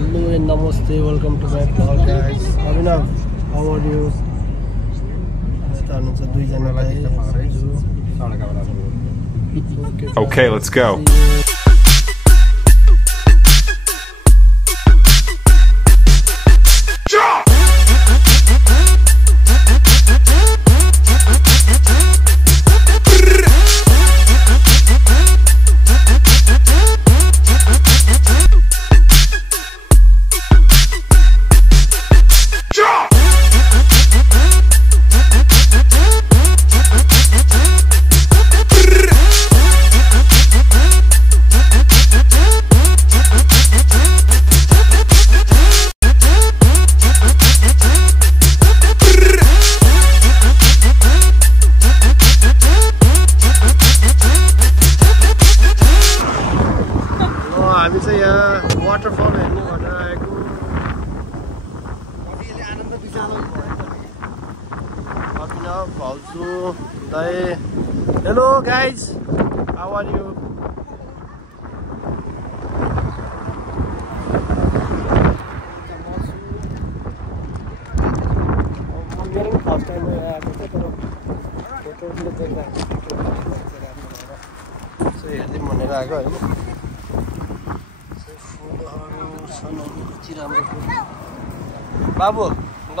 Hello and namaste, welcome to my vlog guys. Abhinav, how are you? Okay, let's go. हामी चाहिँ यहाँ waterfall हेर्नु भनेर आएको। अभिनव, भाउजू, दाइ। Hello guys, how are you? मेरो पनि फर्स्ट टाइम आएको थियो, तर फोटोले देख्दा हेरिदिउँ भनेर आएको होइन। बाबु ल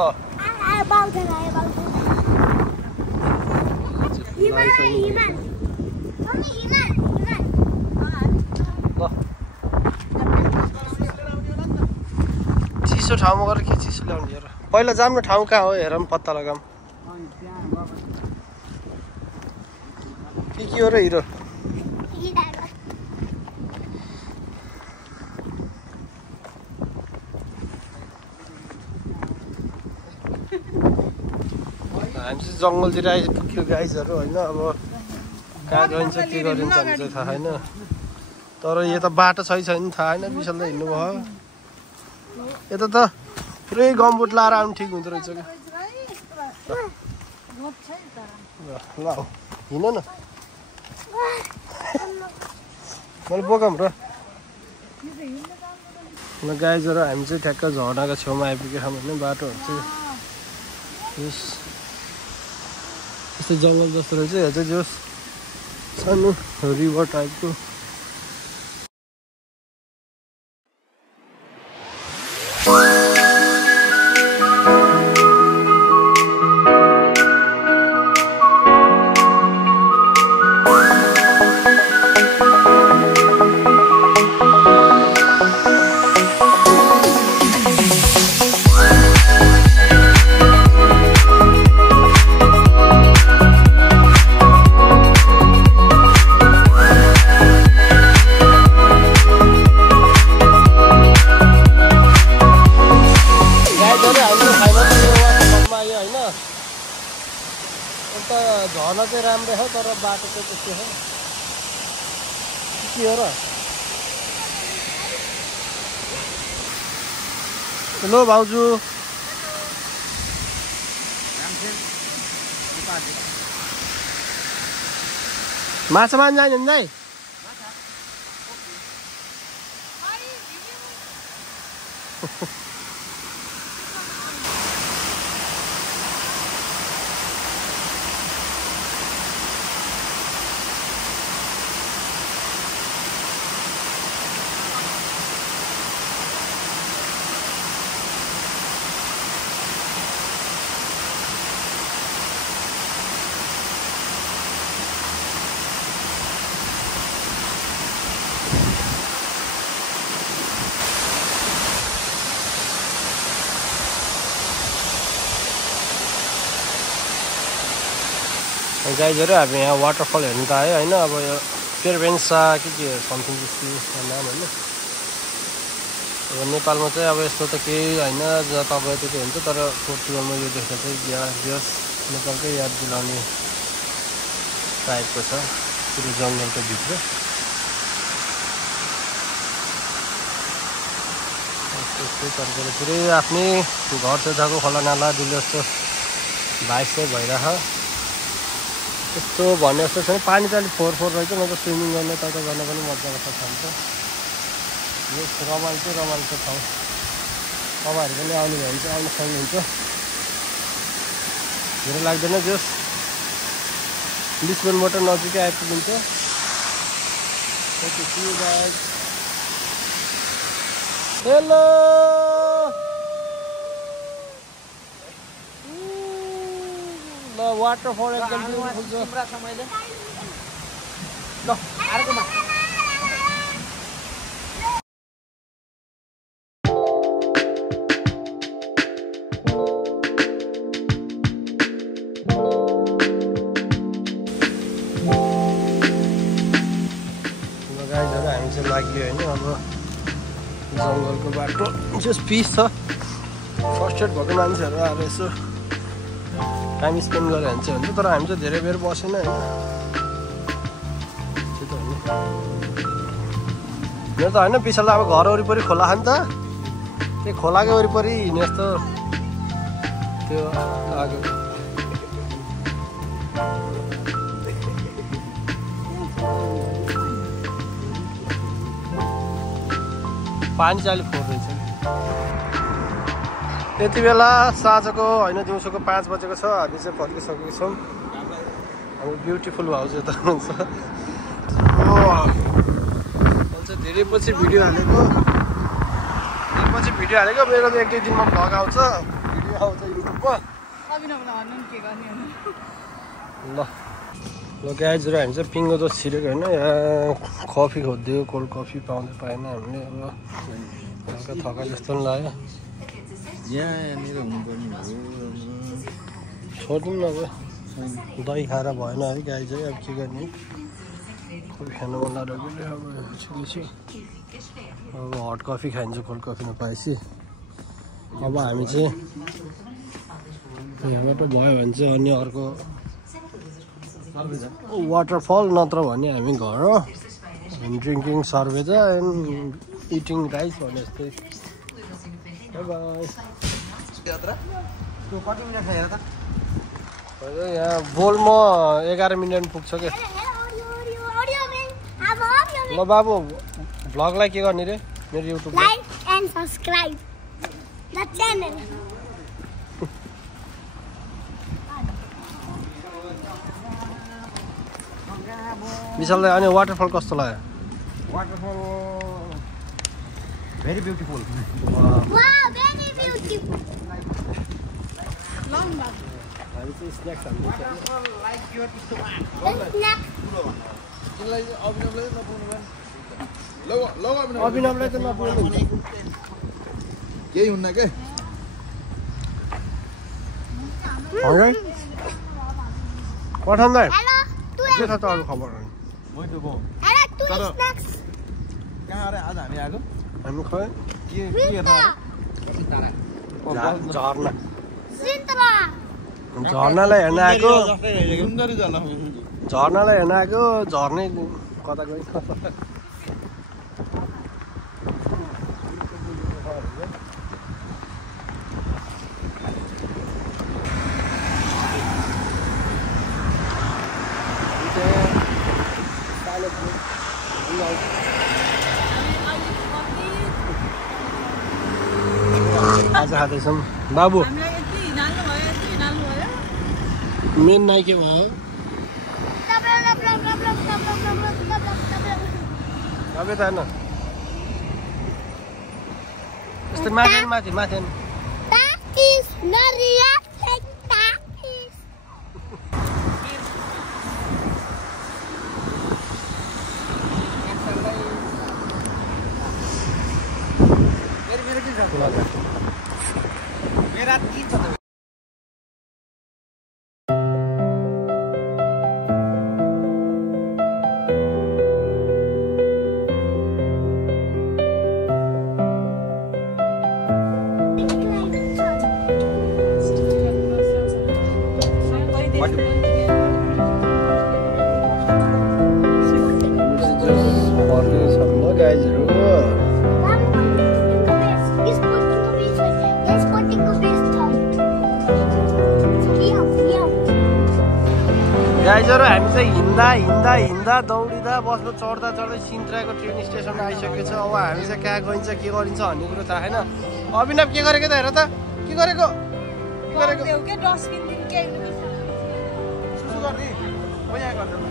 चिसो ठाउँमा गएर के चिसो ल्याउने हेर। पहिला जाऊँ न, ठाउँ कहाँ हो हेरौँ, पत्ता लगाऊँ। के हो र हिरो? हामी चाहिँ जङ्गलतिर आइपुग्यो गाइजहरू होइन। अब कहाँ गइन्छ के गरिन्छ भने चाहिँ थाहा छैन, तर यता बाटो छैन थाहा छैन। विशाल त हिँड्नुभयो यता त पुरै गमबुट लाएर आउनु ठिक हुँदो रहेछ क्या। ल हिँड न, मैले बोकाऊँ र। ल गाइजहरू हामी चाहिँ ठ्याक्क झर्नाको छेउमा आइपुगेको छौँ होइन। बाटोहरू चाहिँ यस्तो जङ्गल जस्तो रहेछ। यहाँ चाहिँ जो सानो रिभर टाइपको। झर्ना चाहिँ राम्रै हो, तर बाटो चाहिँ त्यस्तै हो। के हो र? हेलो भाउजू, माछा मार्न जाने नि दाइ? गाइजहरू हामी यहाँ वाटरफल हेर्नु त आयो होइन। अब यो पेरभेन्सा के समथिङ जस्तो नाम होइन। अब नेपालमा चाहिँ अब यस्तो त केही होइन, जता गयो त्यति हुन्छ, तर पोर्चुगलमा यो देख्दा चाहिँ यस नेपालकै याद दिलाउने टाइपको छ पुरै जङ्गलको भित्र। त्यस्तै तरिकाले पुरै आफ्नै घर छेउछाउको खोला नाला दुले जस्तो भाइस चाहिँ भइरहेछ। यस्तो भन्ने जस्तो छैन, पानी चाहिँ अलिक फोहोर फोहोर रहेछ। मतलब स्विमिङ गर्न गर्न पनि मजाको छ ठाउँ छ। यो रमाइलो ठाउँ। तपाईँहरू पनि आउनु भयो भने चाहिँ आउनु सक्नुहुन्छ धेरै लाग्दैन जस लिस्बनबाट नजिकै आइपुगिन्छ हेलो ल वाटरफल एकदम ब्युटिफुल छ ल अर्कोमा लाग्यो होइन अब जङ्गलको बाटो जस्ट पिस छ फर्स्टेड भएको मान्छेहरू आएर यसो टाइम स्पेन्ड गरेर हुन्छ हुन्छ तर हामी चाहिँ धेरै बेर बसेन होइन त्यो त हो नि मेरो त होइन पिछला त अब घर वरिपरि खोला छ नि त त्यो खोलाकै वरिपरि हिँड्ने जस्तो त्यो लाग्यो पानी चाहिँ अलिक फोहोर रहेछ यति बेला साँझको होइन दिउँसोको 5 बजेको छ हामी चाहिँ फर्किसकेको छौँ अब ब्युटिफुल हाउस यता हुन्छ धेरै पछि भिडियो हालेको मेरो त 1-2 दिनमा भ्लग आउँछ भिडियो आउँछ युट्युबमा ल गाइजहरू हामी चाहिँ पिङ्गो जस्तो छिरेको होइन यहाँ कफी खोजिदियो कोल्ड कफी पाउँदै पाएन हामीले अब हल्का थका जस्तो पनि लाग्यो यहाँनिर हुनुपर्ने छोडिदिउँ न अब दही खाएर भएन है गाइजहरू अब के गर्ने कफी खानु मन लाग्यो अब अब हट कफी खाइन्छ कोल्ड कफी नपाएपछि अब हामी चाहिँ यहाँबाट भयो भने चाहिँ अनि अर्को वाटरफल नत्र भने हामी घर ड्रिङ्किङ सर्भेजा एन्ड इटिङ राइस भने जस्तै यहाँ बोलमा 11 मिनट पुग्छ क्या ल बाबु भ्लगलाई के गर्ने रे मेरो युट्युबमा like and subscribe the channel विशाललाई अनि वाटरफल कस्तो लाग्यो waterfall very beautiful wow very beautiful हामी चाहिँ स्न्याक्स हाल्दैछ अभिनवलाई त नपुग्नु केही हुन्न के पठाउँ दाइ हेलो के छ त अरू खबर मैले गो हेलो तु तर- स्न्याक्स कहाँ अरे आज हामी आएको हामी खै के हेर्नु झर्ना सिन्त्रा झर्नालाई हेर्न आएको सुन्दरी जल झर्नालाई हेर्न आएको झर्ने कता गयो आज खाँदैछौँ बाबु मेन नाइ के भयो अब त होइन यस्तै माथि माथि माथि Takis nariak takis. मेरा 3 छ गाइजहरू हामी चाहिँ हिँड्दा हिँड्दा हिँड्दा दौडिँदा बसमा चढ्दा चढ्दै सिन्त्राको ट्रेन स्टेसन आइसकेको छ अब हामी चाहिँ कहाँ गइन्छ के गरिन्छ भन्ने कुरो थाहा छैन अभिनव के गरेको त हेर त के गरेको डस्टबिन दिन के सुसु गर्ने म यहाँ गर्दैन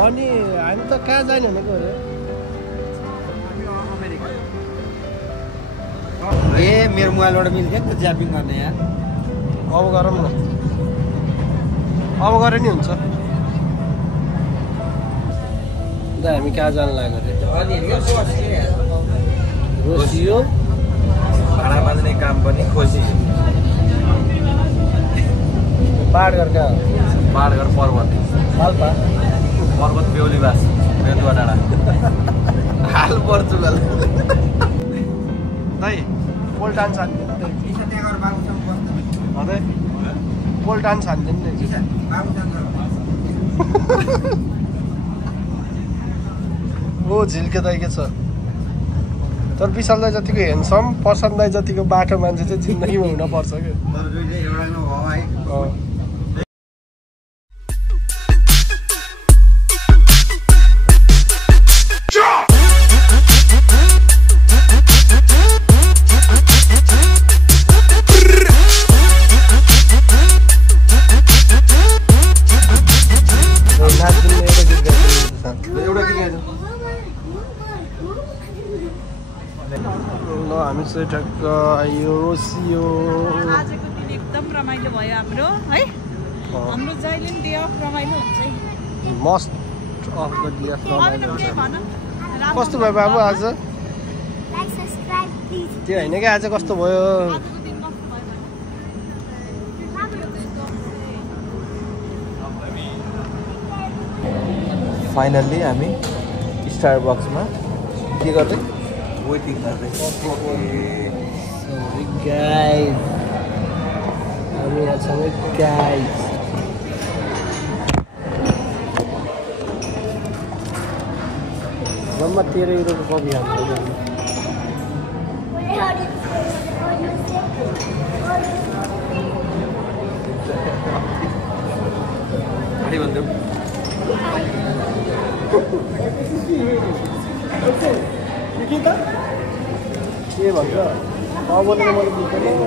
अनि हामी त कहाँ जाने भनेको अरे ए मेरो मोबाइलबाट मिल्छ नि त ज्यापिङ गर्ने यार अब गरौँ न अब गरे नि हुन्छ हामी कहाँ जानु लाग्यो अरे रोसियो भाडा बाँध्ने काम पनि खोजी पाहाडघर कहाँ पाहाडघर पर्वत पाल्पा पर्वत बेहुलीबास बेलुवा डाँडा हाल पर्छु ल दाइ पोल डान्स हान्थ्यो पोल डान्स हान्थ्यो नि ओ झिल्के दाइ के छ तर विशाल दाइ जतिको हेन्डसम प्रशान्त दाइ जतिको बाटो मान्छे चाहिँ जिन्दगीमा हुनपर्छ क्या हामी चाहिँ ठ्याक्क आयो रोसियो आजको दिन एकदम रमाइलो भयो हाम्रो है हाम्रो जहिले नि डे अफ रमाइलो हुन्छ है must of the day of Abhinav के भन कस्तो भयो बाबु आज Like, subscribe, please. त्यो होइन कि आज कस्तो भयो आजको दिन कस्तो भयो फाइनल्ली हामी स्टारबक्समा के गर्दै वेटिङ गर्दै गाइस हामी यहाँ छौँ गाइस जम्मा 13 युरोको कफी हाल्छ के भन्थ्यौ के भन्छ बोलेर मैले बुझ्दैन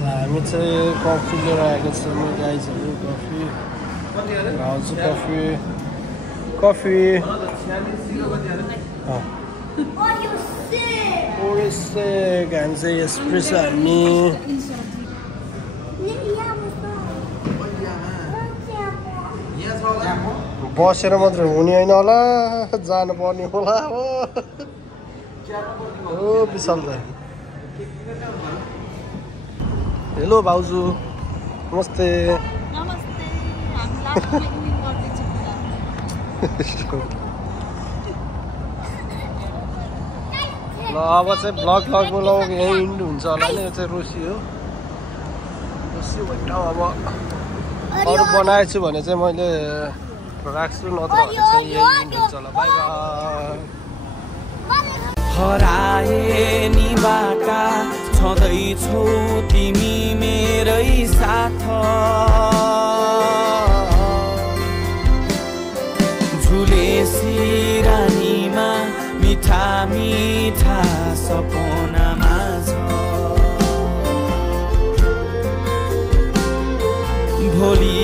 हामी चाहिँ कफी लिएर आएको छौँ गाइजहरू कफी कफी हामी चाहिँ एस्प्रेसो हान्ने बसेर मात्रै हुने होइन होला जानु पर्ने होला हो विशाल दाइ हेलो भाउजू नमस्ते नमस्ते हामी लास्टमा इन्डिङ गर्दैछौँ ल अब चाहिँ ब्लग यहीँ इन्ड हुन्छ होला नि यो चाहिँ रोसी हो रोसी भन्ने ठाउँ अब अरू बनाएछु भने चाहिँ मैले राख्छु नत्र भने चाहिँ यही इन्ड हुन्छ होला बाई बाई हराए नि बाटा छँदैछौ तिमी मेरै साथ झुलेसी रानीमा मिठा मिठा सपनामा छ भोलि